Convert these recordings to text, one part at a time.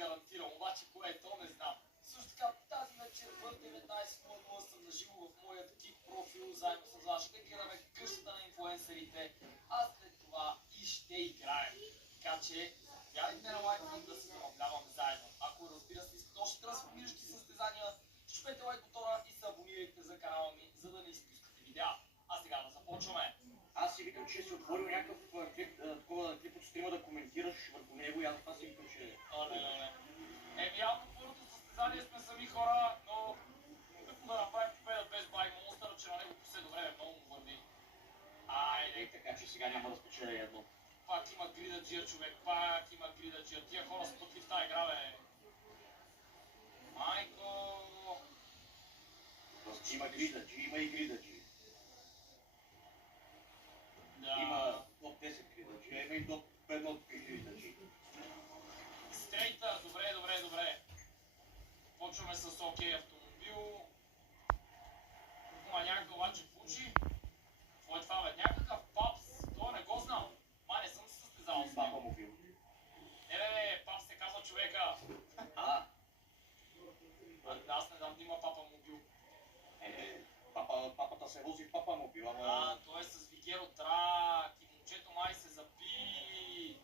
гарантирам, обаче кое е то не знам. Също така тази вечер в 19:00 съм наживо в моят кик профил, заедно с вас ще гледаме къщата на инфлуенсърите, а след това и ще играем. Така че заповядайте на лайк да се забавляваме заедно. Ако разбира се искате още трансформиращи състезания, щупете лайк бутона и се абонирайте за канала ми, за да не изпускате видеа. А сега да започваме. Аз си викам, че си отворил някакъв клип, такова клип от стрима да коментираш върху него и аз това си викам, че... Не. Явно първото състезание сме сами хора, но какво да направим победа без Бай Монстър, че на него последно време много му върви. Айде, така че сега няма да спечеля едно. Пак има гридаджия, човек, пак има гридаджия. Тия хора са пътли в тази игра, бе. Майко! Просто има гридаджи, има и гридаджи. Да. Има топ 10 гридаджи, има и топ 1 гридаджи. Стрейта, добре. Почваме с окей автомобил. Има някакъв обаче получи. Какво е това, бе? Някакъв папс, това не го знам. Ма не съм се състезал с Папа него. му бил. Папс се казва човека. Аз не знам да има папа мобил. Папата се вози в папа му бил, ама... Той е с Вигеро Трак и момчето май се запи.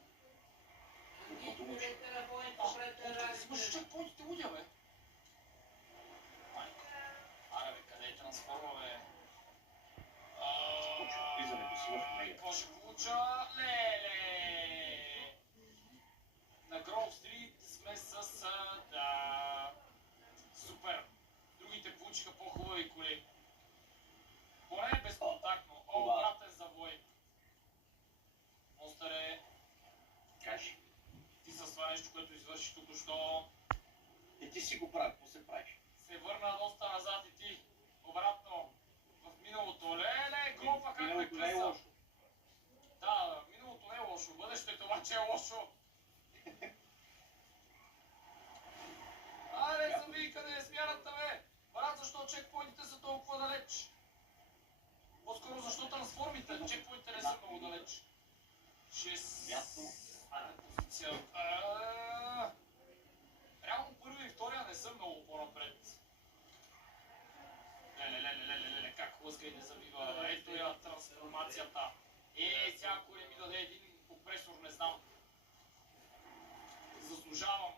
Смъщи чекпоинтите лудя, бе. Майко. Аре, бе, къде е трансформа, бе? Влизането си в нея. Какво ще получа? Леле! На Гроув Стрит сме с... Да... Супер! Другите получиха по-хубави коли. Поне е безконтактно. Обратен завой. Монстъре, Кажи. ти с това нещо, което извърши току-що, Ти си го прави, какво се правиш? се върна доста назад и ти. Обратно. В миналото. Леле, гропа как ме Миналото не е къса. лошо. Да, миналото не е лошо. Бъдещето обаче е лошо. Аре, заби, къде е смяната, бе? Брат, защо чекпоинтите са толкова далеч? По-скоро защо трансформите? Чекпоинтите не са много далеч. 6... Ясно. Позиция. Реално първи и втория не са много по-напред. Леле, как лъска и не забива. Ето я трансформацията. Сега ако не ми даде един компресор, не знам. Заслужавам